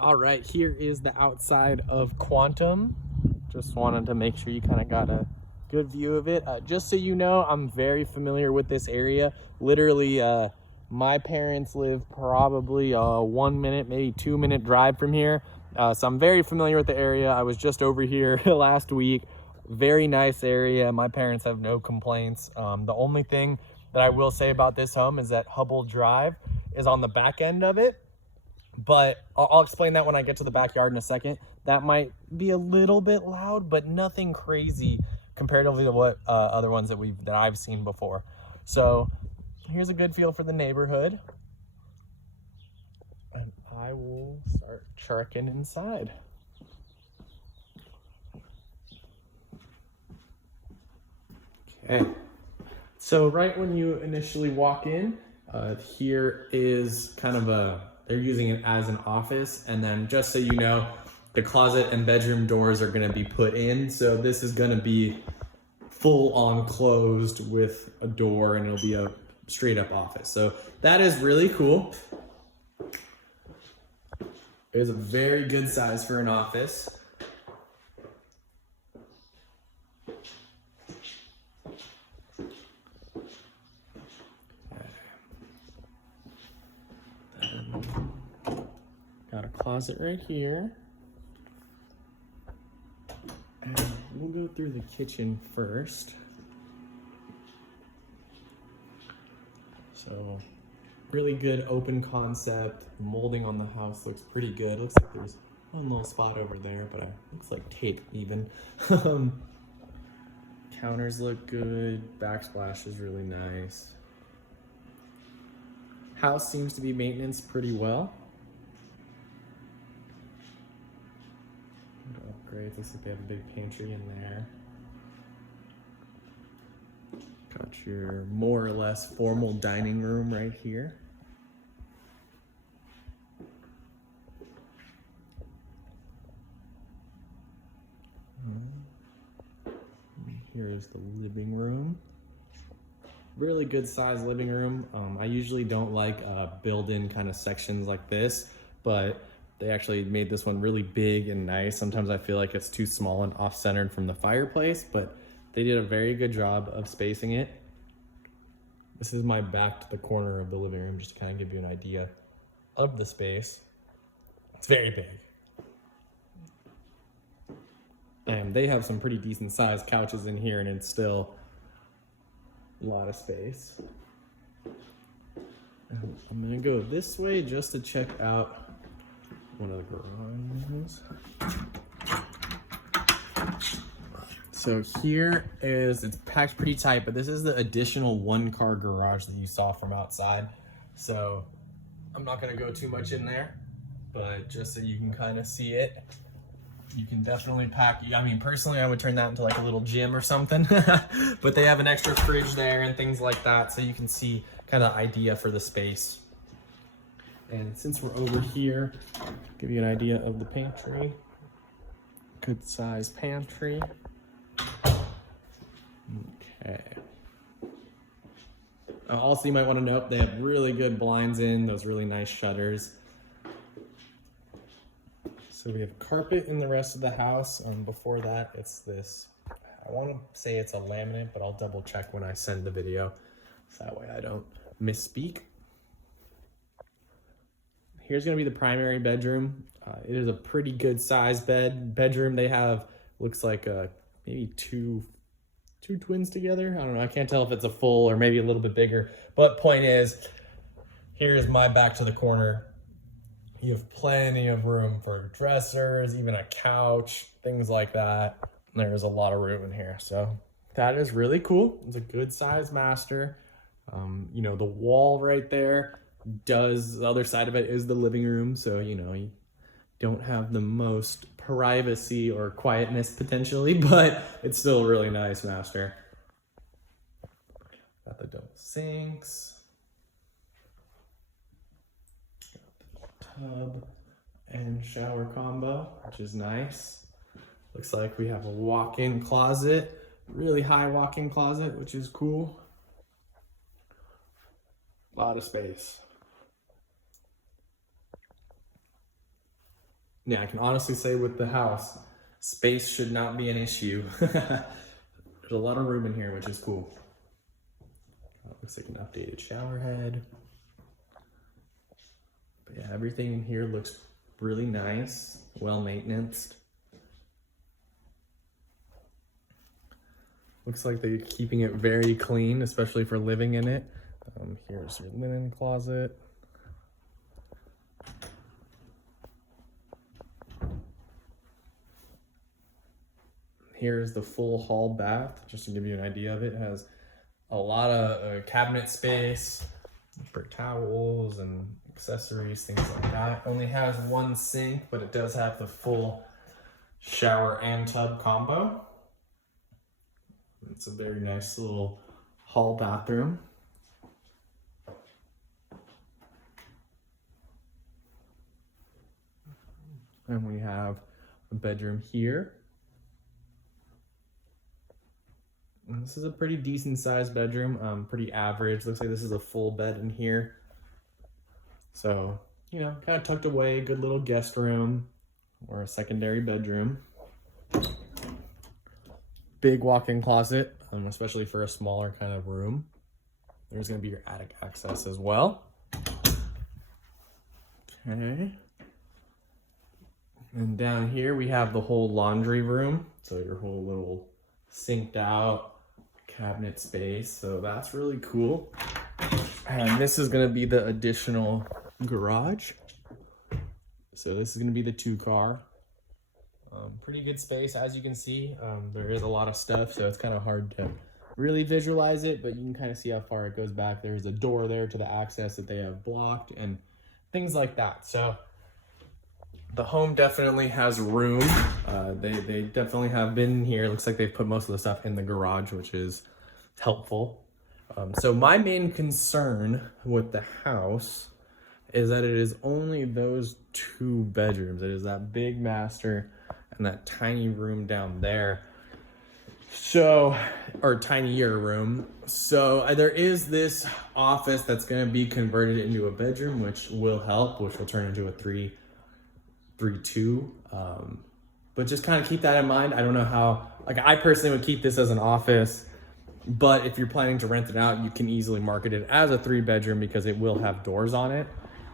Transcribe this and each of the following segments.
All right, here is the outside of Quantum. Just wanted to make sure you kind of got a good view of it. Just so you know, I'm very familiar with this area. Literally, my parents live probably a 1 minute, maybe 2 minute drive from here. So I'm very familiar with the area. I was just over here last week. Very nice area. My parents have no complaints. The only thing that I will say about this home is that Hubble Drive is on the back end of it. But I'll explain that when I get to the backyard in a second. That might be a little bit loud, but nothing crazy comparatively to what other ones that I've seen before. So here's a good feel for the neighborhood. And I will start checking inside. Okay. So right when you initially walk in, here is kind of they're using it as an office. And then just so you know, the closet and bedroom doors are gonna be put in. So this is gonna be full on closed with a door, and it'll be a straight up office. So that is really cool. It is a very good size for an office. Got a closet right here. And we'll go through the kitchen first. So really good open concept. Molding on the house looks pretty good. Looks like there's one little spot over there, but it looks like tape even. Counters look good. Backsplash is really nice. House seems to be maintained pretty well. Upgrades. Looks like they have a big pantry in there. Got your more or less formal dining room right here. Here is the living room. Really good size living room. I usually don't like built-in kind of sections like this, but they actually made this one really big and nice. Sometimes I feel like it's too small and off-centered from the fireplace, but they did a very good job of spacing it. This is my back to the corner of the living room, just to kind of give you an idea of the space. It's very big. And they have some pretty decent sized couches in here, and it's still a lot of space. I'm gonna go this way just to check out one of the garages. So here is, it's packed pretty tight, but this is the additional 1-car garage that you saw from outside. So I'm not gonna go too much in there, but just so you can kind of see it. You can definitely pack, I mean, personally, I would turn that into like a little gym or something, but they have an extra fridge there and things like that, so you can see kind of idea for the space. And since we're over here, give you an idea of the pantry. Good size pantry. Okay. Also, you might want to note they have really good blinds in, those really nice shutters. So we have carpet in the rest of the house. Before that, it's this, I want to say it's a laminate, but I'll double check when I send the video, so that way I don't misspeak. Here's going to be the primary bedroom. It is a pretty good size bedroom. They have, looks like maybe two twins together. I don't know. I can't tell if it's a full or maybe a little bit bigger. But point is, here's my back to the corner. You have plenty of room for dressers, even a couch, things like that. There's a lot of room in here. So that is really cool. It's a good size master. You know, the wall right there the other side of it is the living room. So, you know, you don't have the most privacy or quietness potentially, but it's still a really nice master. Got the double sinks. Tub and shower combo, which is nice. Looks like we have a walk-in closet, really high walk-in closet, which is cool. A lot of space. Yeah, I can honestly say with the house, space should not be an issue. There's a lot of room in here, which is cool. Looks like an updated shower head. But yeah, everything in here looks really nice, well maintained. Looks like they're keeping it very clean, especially for living in it. Here's your linen closet. Here's the full hall bath, just to give you an idea of it. It has a lot of cabinet space for towels and accessories, things like that. It only has one sink, but it does have the full shower and tub combo. It's a very nice little hall bathroom. And we have a bedroom here. And this is a pretty decent sized bedroom, pretty average. Looks like this is a full bed in here. So, you know, kind of tucked away, good little guest room or a secondary bedroom. Big walk-in closet, especially for a smaller kind of room. There's gonna be your attic access as well. Okay. And down here we have the whole laundry room. So your whole little sinked out cabinet space. So that's really cool. And this is gonna be the additional garage. So this is gonna be the 2-car. Pretty good space, as you can see. There is a lot of stuff, so it's kind of hard to really visualize it, but you can kind of see how far it goes back. There's a door there to the access that they have blocked and things like that. So the home definitely has room. They definitely have been here. It looks like they've put most of the stuff in the garage, which is helpful. So my main concern with the house is that it is only those 2 bedrooms. It is that big master and that tiny room down there. So, or tinier room. So there is this office that's gonna be converted into a bedroom, which will help, which will turn into a 3-2. But just kind of keep that in mind. I don't know how, like I personally would keep this as an office, but if you're planning to rent it out, you can easily market it as a 3-bedroom because it will have doors on it.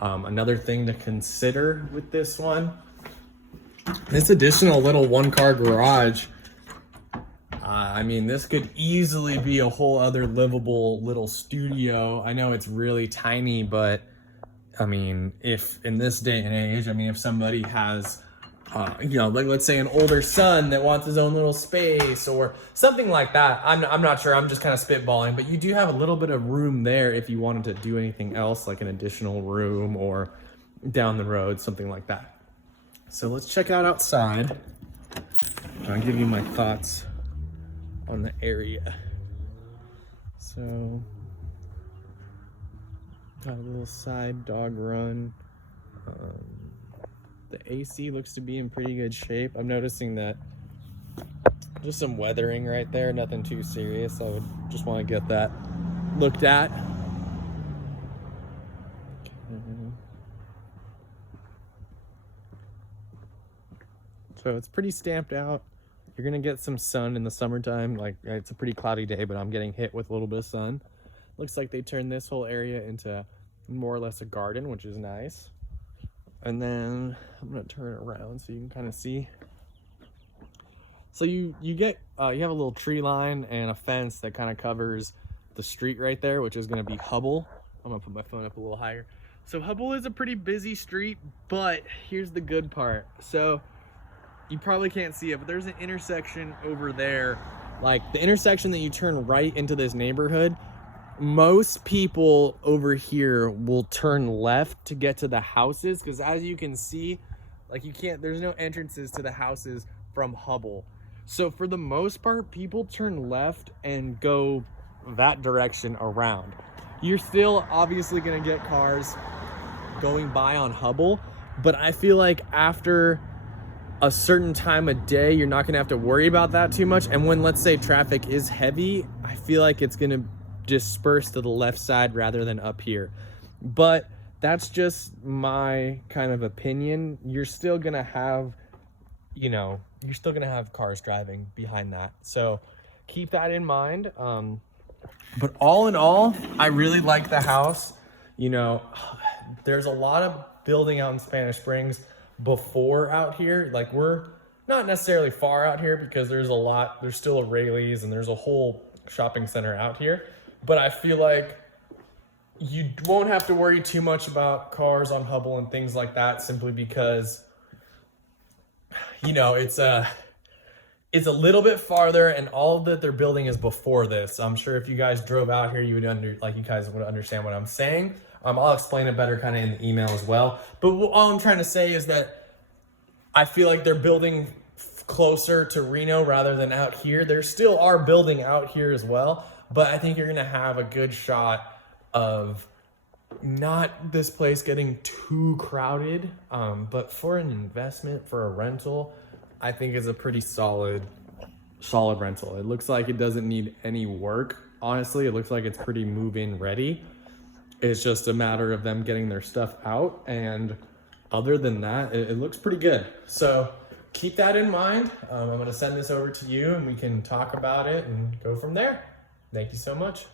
Another thing to consider with this one, this additional little 1-car garage, I mean, this could easily be a whole other livable little studio. I know it's really tiny, but I mean, if in this day and age, I mean, if somebody has, you know, like let's say an older son that wants his own little space or something like that. I'm not sure. I'm just kind of spitballing, but you do have a little bit of room there if you wanted to do anything else, like an additional room or down the road, something like that. So let's check out outside. I'll give you my thoughts on the area. So, got a little side dog run. The AC looks to be in pretty good shape. I'm noticing that just some weathering right there, nothing too serious. I would just want to get that looked at. So it's pretty stamped out. You're gonna get some sun in the summertime. Like it's a pretty cloudy day, but I'm getting hit with a little bit of sun. Looks like they turned this whole area into more or less a garden, which is nice. And then I'm gonna turn it around so you can kind of see. So you get you have a little tree line and a fence that kind of covers the street right there, which is gonna be Hubbell. I'm gonna put my phone up a little higher. So Hubbell is a pretty busy street, but here's the good part. So you probably can't see it, but there's an intersection over there. Like the intersection that you turn right into this neighborhood, most people over here will turn left to get to the houses, because as you can see, like there's no entrances to the houses from Hubbell. So for the most part, people turn left and go that direction around. You're still obviously gonna get cars going by on Hubbell, but I feel like after a certain time of day, you're not gonna have to worry about that too much. And when, let's say, traffic is heavy, I feel like it's gonna disperse to the left side rather than up here. But that's just my kind of opinion. You're still gonna have, you know, you're still gonna have cars driving behind that. So keep that in mind. But all in all, I really like the house. You know, there's a lot of building out in Spanish Springs before out here. Like, we're not necessarily far out here because there's still a Rayleigh's and there's a whole shopping center out here. But I feel like you won't have to worry too much about cars on Hubble and things like that, simply because, you know, it's a little bit farther, and all that they're building is before this. I'm sure if you guys drove out here, you guys would understand what I'm saying. I'll explain it better kind of in the email as well. But all I'm trying to say is that I feel like they're building closer to Reno rather than out here. There still are building out here as well, but I think you're gonna have a good shot of not this place getting too crowded. But for an investment, for a rental, I think is a pretty solid rental. It looks like it doesn't need any work. Honestly, it looks like it's pretty move-in ready. It's just a matter of them getting their stuff out, and other than that, it looks pretty good. So keep that in mind. I'm gonna send this over to you and we can talk about it and go from there. Thank you so much.